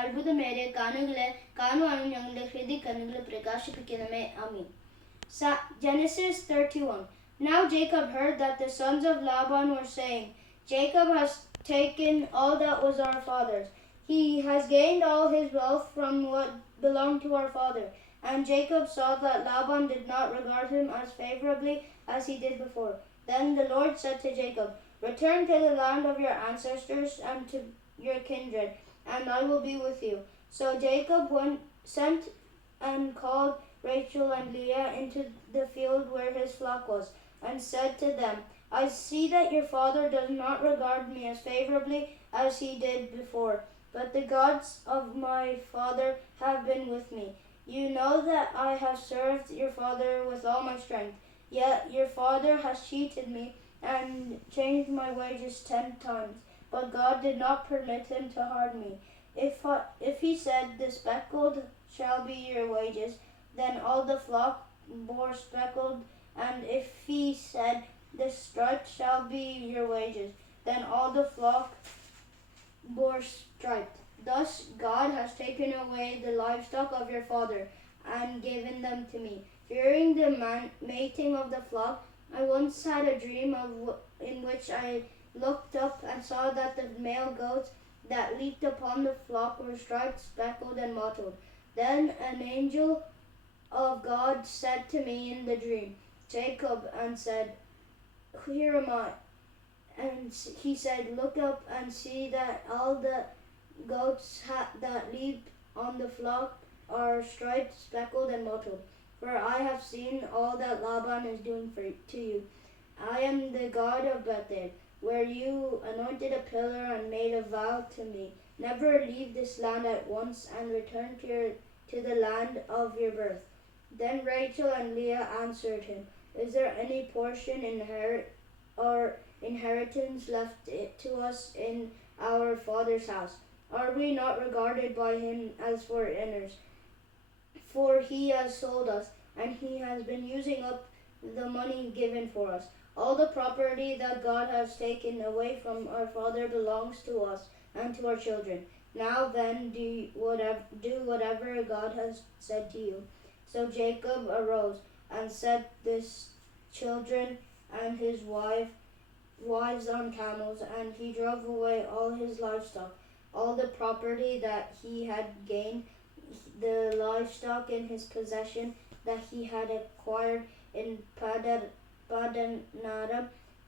അത്ഭുതമേറിയ കാണുവാനും ഞങ്ങളെ ഹൃദയകണ്ണുകളെ പ്രകാശിപ്പിക്കണമേ. ആമീൻ. Genesis 31. Now Jacob heard that the sons of Laban were saying, Jacob has taken all that was our father's. He has gained all his wealth from what belonged to our father. And Jacob saw that Laban did not regard him as favorably as he did before. Then the Lord said to Jacob, Return to the land of your ancestors and to your kindred, and I will be with you. So Jacob sent and called Rachel and Leah into the field where his flock was, and said to them, I see that your father does not regard me as favorably as he did before, but the gods of my father have been with me. You know that I have served your father with all my strength, yet your father has cheated me and changed my wages 10 times, but God did not permit him to harm me. If he said, the speckled shall be your wages, then all the flock bore speckled, and if he said, the striped shall be your wages, then all the flock bore striped. Thus God has taken away the livestock of your father and given them to me. During the mating of the flock, I once had a dream in which I looked up and saw that the male goats that leaped upon the flock were striped, speckled, and mottled. Then an angel of God said to me in the dream, Jacob, and said, Here am I. And he said, Look up and see that all the goats that leap on the flock are striped, speckled, and mottled. For I have seen all that Laban is doing to you. I am the God of Bethel, where you anointed a pillar and made a vow to me. Never leave this land at once and return to the land of your birth. Then Rachel and Leah answered him, Is there any portion or inheritance left to us in our father's house? Are we not regarded by him as foreigners? For he has sold us, and he has been using up the money given for us. All the property that God has taken away from our father belongs to us and to our children. Now then, do whatever God has said to you. So Jacob arose and set his children and his wives on camels, and he drove away all his livestock, all the property that he had gained, the livestock in his possession that he had acquired in Padanaram,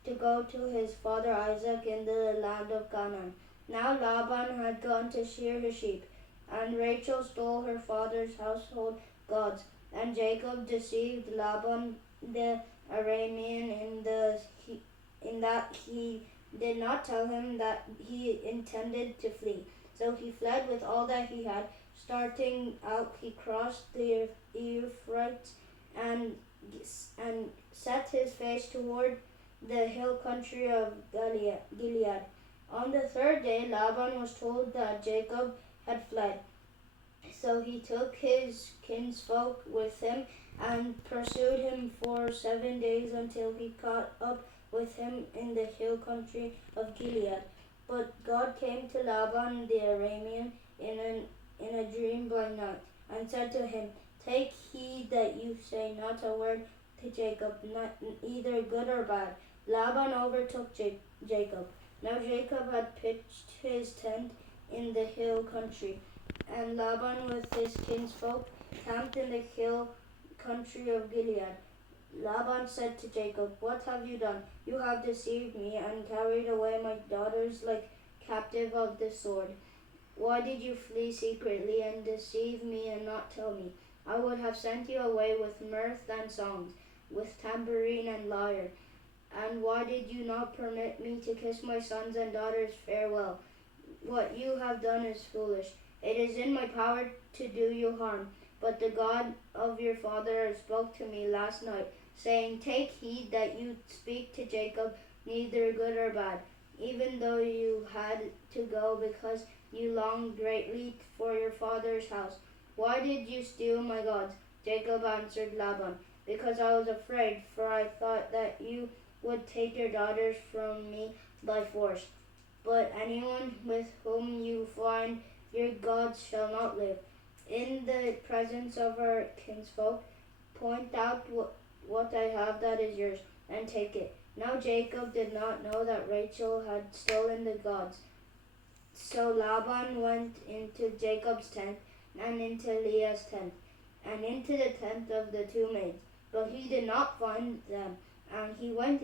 to go to his father Isaac in the land of Canaan. Now Laban had gone to shear his sheep, and Rachel stole her father's household gods, and Jacob deceived Laban the Aramean in that he did not tell him that he intended to flee. So he fled with all that he had. Starting out, he crossed the Euphrates and set his face toward the hill country of Gilead. On the third day, Laban was told that Jacob had fled. So he took his kinsfolk with him and pursued him for 7 days until he caught up with him in the hill country of Gilead. But God came to Laban the Aramean in a dream by night, and said to him, Take heed that you say not a word to Jacob, either good or bad. Laban overtook Jacob. Now Jacob had pitched his tent in the hill country, and Laban with his kinsfolk camped in the hill country of Gilead. Laban said to Jacob, What have you done? You have deceived me and carried away my daughters like captive of the sword. Why did you flee secretly and deceive me and not tell me? I would have sent you away with mirth and songs, with tambourine and lyre. And why did you not permit me to kiss my sons and daughters farewell? What you have done is foolish. It is in my power to do you harm. But the God of your father spoke to me last night, saying, Take heed that you speak to Jacob neither good or bad, even though you had to go because you longed greatly for your father's house. Why did you steal my gods? Jacob answered Laban, Because I was afraid, for I thought that you would take your daughters from me by force. But anyone with whom you find your gods shall not live. In the presence of our kinsfolk, point out what I have that is yours, and take it. Now Jacob did not know that Rachel had stolen the gods. So Laban went into Jacob's tent, and into Leah's tent, and into the tent of the two maids. But he did not find them. And he went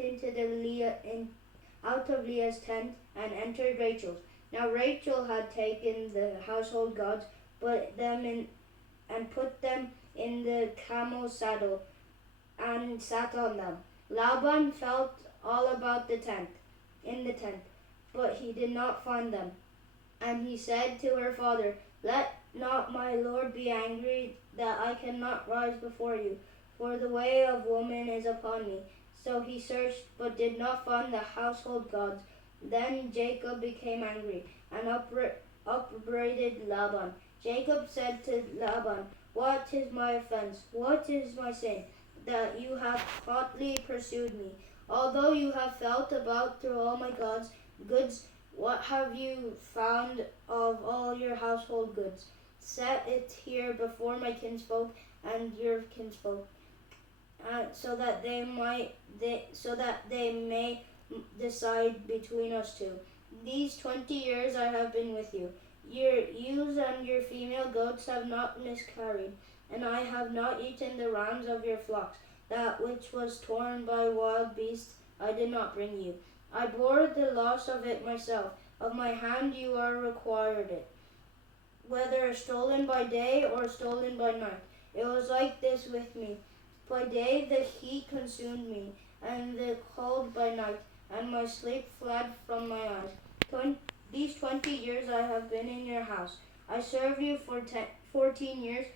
out of Leah's tent, and entered Rachel's. Now Rachel had taken the household gods, and put them in the camel's saddle, and sat on them. Laban felt all about in the tent, but he did not find them. And he said to her father, Let not my lord be angry that I cannot rise before you, for the way of woman is upon me. So he searched, but did not find the household gods. Then Jacob became angry, and upbraided Laban. Jacob said to Laban, What is my offense? What is my sin? That you have hotly pursued me. Although you have felt about through all my goods, what have you found of all your household goods? Set it here before my kinsfolk and your kinsfolk, so that they may decide between us two. These 20 years I have been with you. Your ewes and your female goats have not miscarried, and I have not eaten the rams of your flocks. That which was torn by wild beasts I did not bring you. I bore the loss of it myself. Of my hand you are required it, whether stolen by day or stolen by night. It was like this with me. By day the heat consumed me, and the cold by night, and my sleep fled from my eyes. These 20 years I have been in your house. I served you for 14 years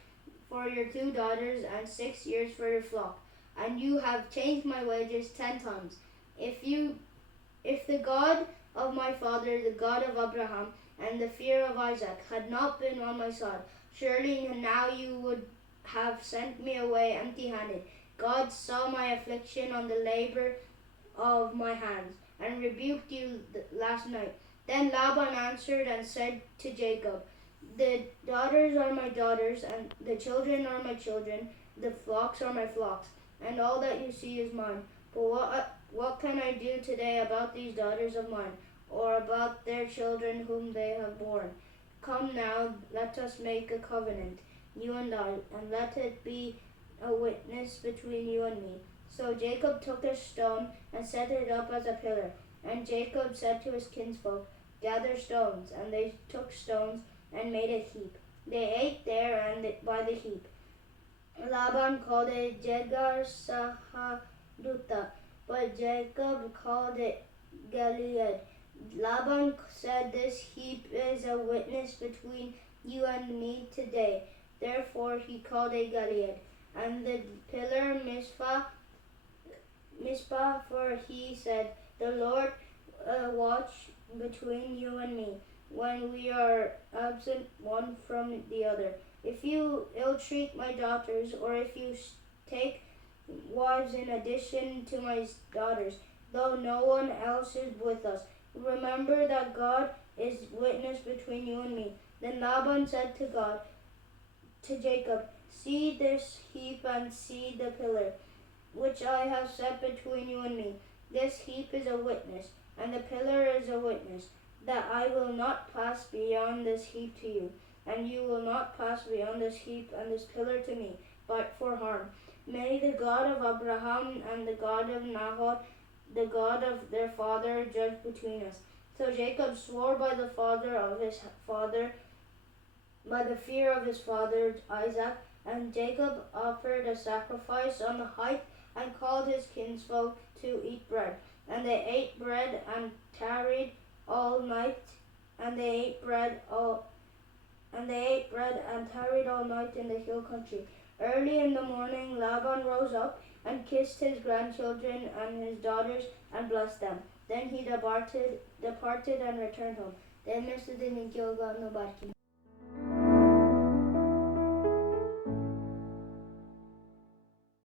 for your 2 daughters, and 6 years for your flock. And you have changed my wages 10 times. If the God of my father, the God of Abraham, and the fear of Isaac had not been on my side, surely now you would have sent me away empty-handed. God saw my affliction on the labor of my hands, and rebuked you last night. Then Laban answered and said to Jacob, The daughters are my daughters, and the children are my children, the flocks are my flocks, and all that you see is mine. But what can I do today about these daughters of mine, or about their children whom they have borne? Come now, let us make a covenant, you and I, and let it be a witness between you and me. So Jacob took a stone and set it up as a pillar. And Jacob said to his kinsfolk, Gather stones. And they took stones and made a heap. They ate there and by the heap. Laban called it Jegar Sahadutha, but Jacob called it Gilead. Laban said, This heap is a witness between you and me today. Therefore he called it Gilead. And the pillar Mizpah, for he said, The Lord watch between you and me, when we are absent one from the other. If you ill-treat my daughters, or if you take wives in addition to my daughters, though no one else is with us, remember that God is witness between you and me. Then Laban said to Jacob, See this heap and see the pillar, which I have set between you and me. This heap is a witness, and the pillar is a witness, that I will not pass beyond this heap to you, and you will not pass beyond this heap and this pillar to me, but for harm. May the God of Abraham and the God of Nahor, the God of their father, judge between us. So Jacob swore by the fear of his father Isaac, and Jacob offered a sacrifice on the height, and called his kinsfolk to eat bread. And they ate bread and tarried all night, and they ate bread and tarried all night in the hill country. Early in the morning Laban rose up and kissed his grandchildren and his daughters and blessed them. Then he departed and returned home.